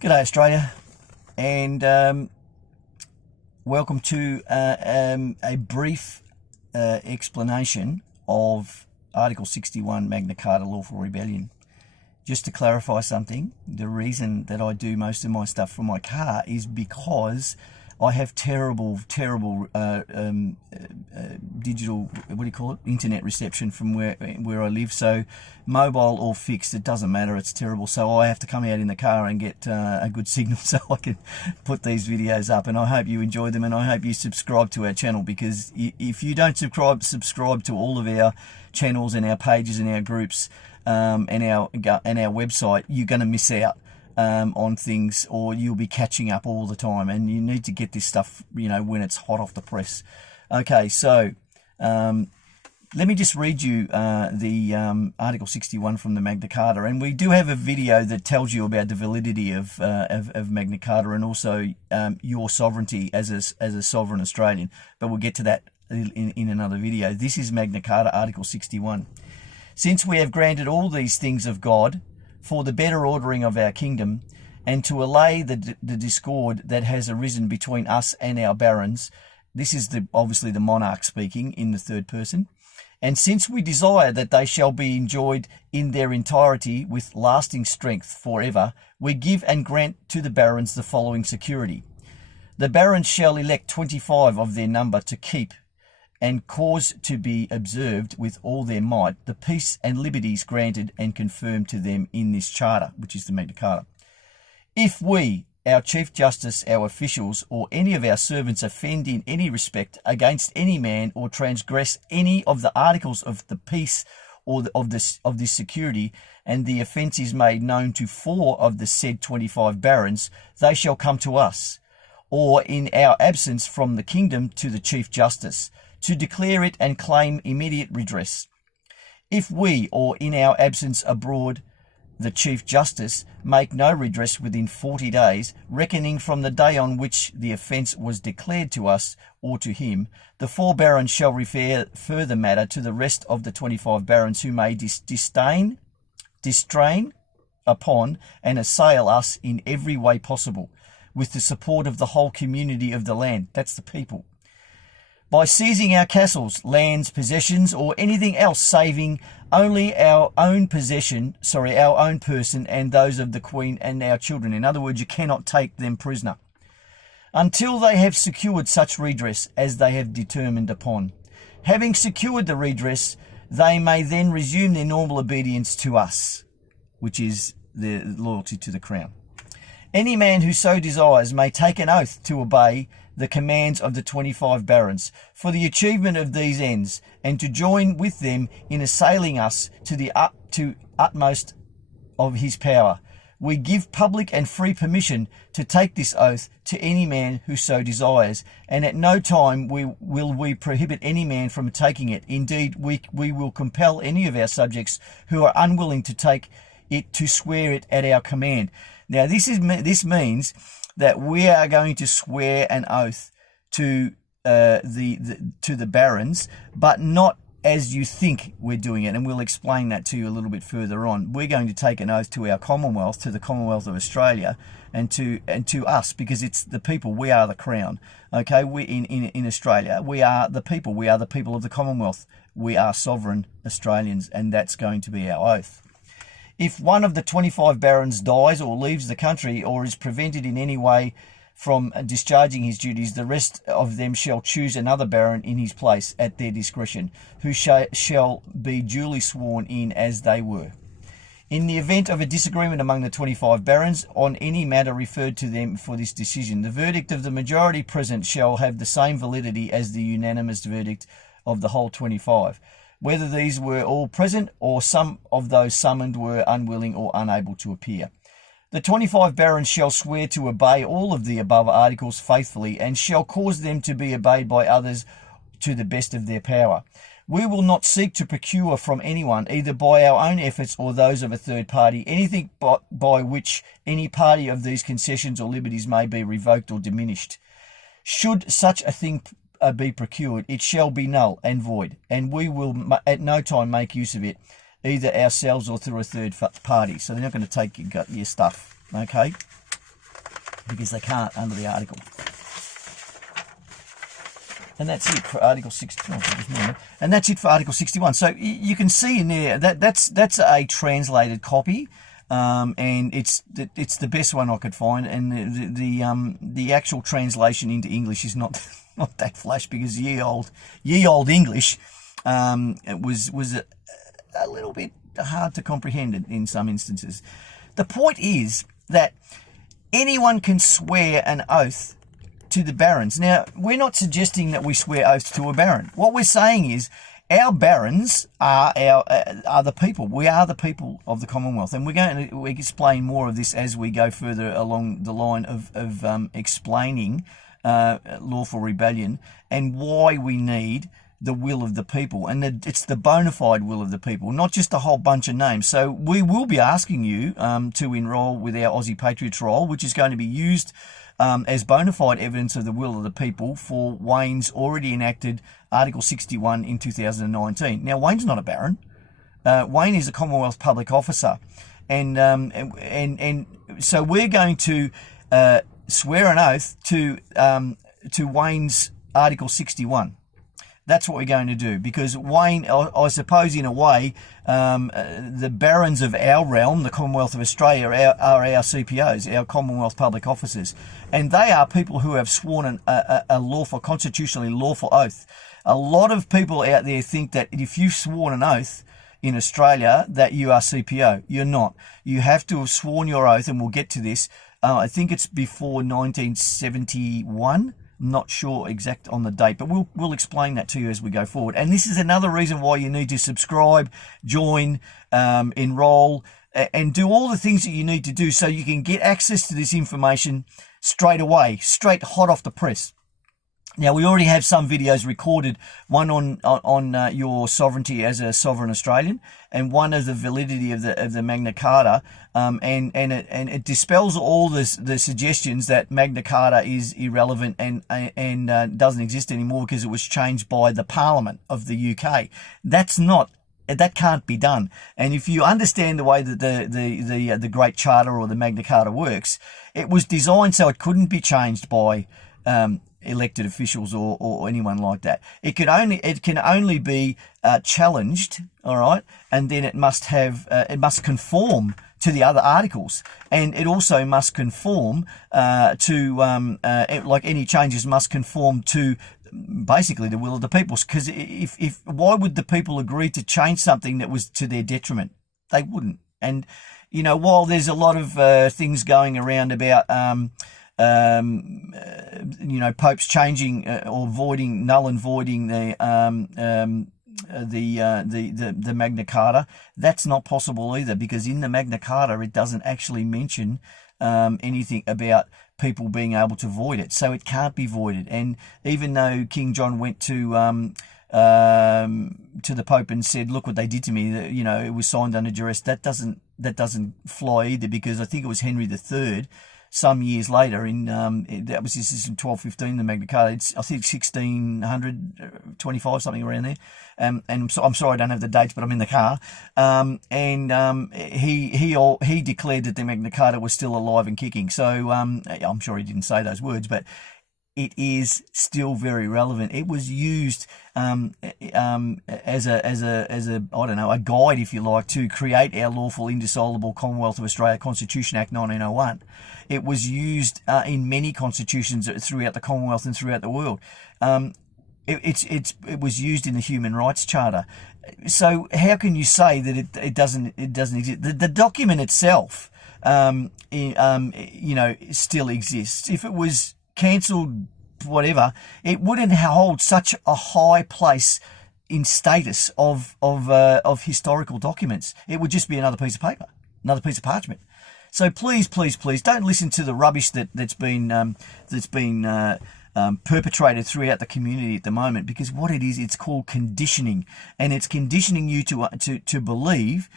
G'day Australia, and welcome to a brief explanation of Article 61 Magna Carta Lawful Rebellion. Just to clarify something, the reason that I do most of my stuff from my car is because I have terrible digital, what do you call it, internet reception from where I live. So mobile or fixed, it doesn't matter, it's terrible. So I have to come out in the car and get a good signal so I can put these videos up. And I hope you enjoy them, and I hope you subscribe to our channel, because if you don't subscribe to all of our channels and our pages and our groups and our website, you're going to miss out on things, or you'll be catching up all the time, and you need to get this stuff, when it's hot off the press. Okay, so let me just read you the Article 61 from the Magna Carta, and we do have a video that tells you about the validity of Magna Carta, and also your sovereignty as a sovereign Australian, but we'll get to that in another video. This is Magna Carta, Article 61. Since we have granted all these things of God for the better ordering of our kingdom, and to allay the discord that has arisen between us and our barons. This is obviously the monarch speaking in the third person. And since we desire that they shall be enjoyed in their entirety with lasting strength forever, we give and grant to the barons the following security. The barons shall elect 25 of their number to keep and cause to be observed with all their might the peace and liberties granted and confirmed to them in this charter, which is the Magna Carta. If we, our Chief Justice, our officials, or any of our servants offend in any respect against any man, or transgress any of the articles of the peace or of this security, and the offence is made known to 4 of the said 25 barons, they shall come to us, or in our absence from the kingdom to the Chief Justice, to declare it and claim immediate redress. If we, or in our absence abroad, the Chief Justice, make no redress within 40 days, reckoning from the day on which the offence was declared to us or to him, the 4 barons shall refer further matter to the rest of the 25 barons who may distrain upon and assail us in every way possible, with the support of the whole community of the land. That's the people. By seizing our castles, lands, possessions, or anything else saving only our own person and those of the Queen and our children. In other words, you cannot take them prisoner until they have secured such redress as they have determined upon. Having secured the redress, they may then resume their normal obedience to us, which is their loyalty to the Crown. Any man who so desires may take an oath to obey the commands of the 25 barons for the achievement of these ends, and to join with them in assailing us to the utmost of his power. We give public and free permission to take this oath to any man who so desires, and at no time will we prohibit any man from taking it. Indeed, we will compel any of our subjects who are unwilling to take it to swear it at our command. Now, this means that we are going to swear an oath to the barons, but not as you think we're doing it, and we'll explain that to you a little bit further on. We're going to take an oath to our Commonwealth, to the Commonwealth of Australia, and to us, because it's the people. We are the Crown. Okay, we in Australia, we are the people. We are the people of the Commonwealth. We are sovereign Australians, and that's going to be our oath. If one of the 25 barons dies or leaves the country, or is prevented in any way from discharging his duties, the rest of them shall choose another baron in his place at their discretion, who shall be duly sworn in as they were. In the event of a disagreement among the 25 barons on any matter referred to them for this decision, the verdict of the majority present shall have the same validity as the unanimous verdict of the whole 25. Whether these were all present, or some of those summoned were unwilling or unable to appear. The 25 barons shall swear to obey all of the above articles faithfully, and shall cause them to be obeyed by others to the best of their power. We will not seek to procure from anyone, either by our own efforts or those of a third party, anything by which any party of these concessions or liberties may be revoked or diminished. Should such a thing be procured, it shall be null and void, and we will at no time make use of it, either ourselves or through a third party. So they're not going to take your stuff, okay? because they can't under the article. And that's it for Article 61. And that's it for Article 61. So you can see in there that that's a translated copy, and it's the best one I could find. And the actual translation into English is not that flash, because ye old English was a little bit hard to comprehend in some instances. The point is that anyone can swear an oath to the barons. Now, we're not suggesting that we swear oaths to a baron. What we're saying is our barons are the people. We are the people of the Commonwealth, and we're going to explain more of this as we go further along the line of explaining lawful rebellion and why we need the will of the people, and it's the bona fide will of the people, not just a whole bunch of names. So we will be asking you to enrol with our Aussie Patriots roll, which is going to be used as bona fide evidence of the will of the people for Wayne's already enacted Article 61 in 2019. Now, Wayne's not a baron. Wayne is a Commonwealth public officer, and so we're going to swear an oath to Wayne's Article 61. That's what we're going to do, because Wayne, I suppose in a way, the barons of our realm, the Commonwealth of Australia, are our CPOs, our Commonwealth public officers. And they are people who have sworn a lawful, constitutionally lawful oath. A lot of people out there think that if you've sworn an oath in Australia that you are CPO. You're not. You have to have sworn your oath, and we'll get to this. I think it's before 1971. Not sure exact on the date, but we'll explain that to you as we go forward. And this is another reason why you need to subscribe, join, enroll, and do all the things that you need to do so you can get access to this information straight away, straight hot off the press. Now, we already have some videos recorded, one on your sovereignty as a sovereign Australian, and one of the validity of the Magna Carta, and it dispels all the suggestions that Magna Carta is irrelevant and doesn't exist anymore because it was changed by the Parliament of the UK. That can't be done. And if you understand the way that the Great Charter or the Magna Carta works, it was designed so it couldn't be changed by elected officials or anyone like that. It can only be challenged, all right, and then it must conform to the other articles, and it also must conform like any changes must conform to basically the will of the people. Because if why would the people agree to change something that was to their detriment? They wouldn't. And while there's a lot of things going around about popes changing or null and voiding the Magna Carta, that's not possible either, because in the Magna Carta it doesn't actually mention anything about people being able to void it, so it can't be voided. And even though King John went to the Pope and said, "Look what they did to me," it was signed under duress. That doesn't fly either, because I think it was Henry III. Some years later, that was this is in 1215, the Magna Carta. It's, I think, 1625, something around there. And I'm sorry I don't have the dates, but I'm in the car. He declared that the Magna Carta was still alive and kicking. So I'm sure he didn't say those words, but it is still very relevant. It was used as a I don't know, a guide, if you like, to create our lawful indissoluble Commonwealth of Australia Constitution Act 1901. It was used in many constitutions throughout the Commonwealth and throughout the world. It was used in the Human Rights Charter. So how can you say that it doesn't exist? The document itself, still exists. If it was cancelled, whatever, it wouldn't hold such a high place in status of historical documents. It would just be another piece of paper, another piece of parchment. So please don't listen to the rubbish that's been perpetrated throughout the community at the moment, because what it is, it's called conditioning, and it's conditioning you to believe,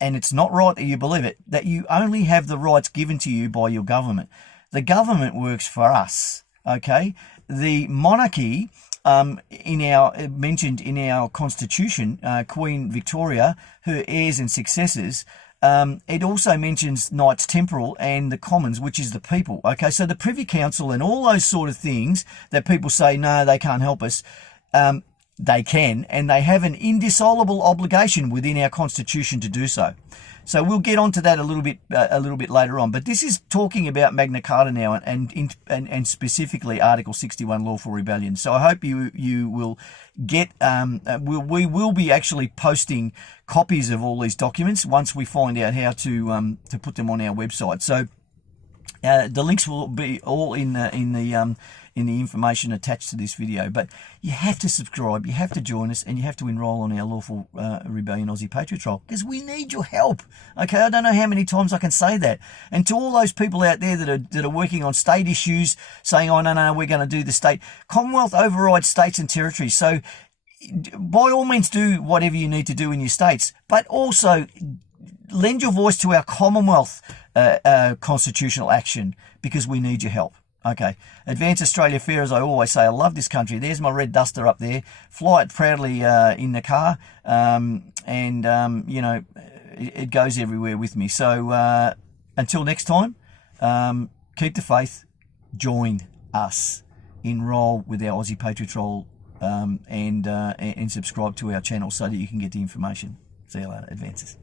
and it's not right that you believe it, that you only have the rights given to you by your government. The government works for us, okay? The monarchy, mentioned in our constitution, Queen Victoria, her heirs and successors, it also mentions Knights Temporal and the Commons, which is the people. Okay, so the Privy Council and all those sort of things that people say, no, they can't help us. They can, and they have an indissoluble obligation within our Constitution to do so. So we'll get onto that a little bit later on. But this is talking about Magna Carta now, and specifically Article 61, lawful rebellion. So I hope you will get. We will be actually posting copies of all these documents once we find out how to put them on our website. So the links will be all in the information attached to this video. But you have to subscribe, you have to join us, and you have to enroll on our Lawful Rebellion Aussie Patriots Roll, because we need your help. Okay, I don't know how many times I can say that. And to all those people out there that are working on state issues, saying, oh, no, we're going to do the state. Commonwealth overrides states and territories. So by all means do whatever you need to do in your states, but also lend your voice to our Commonwealth constitutional action, because we need your help. Okay, Advance Australia Fair, as I always say, I love this country. There's my red duster up there. Fly it proudly in the car, you know, it goes everywhere with me. So until next time, keep the faith, join us, enroll with our Aussie Patriots Roll, and subscribe to our channel so that you can get the information. See you later, Advances.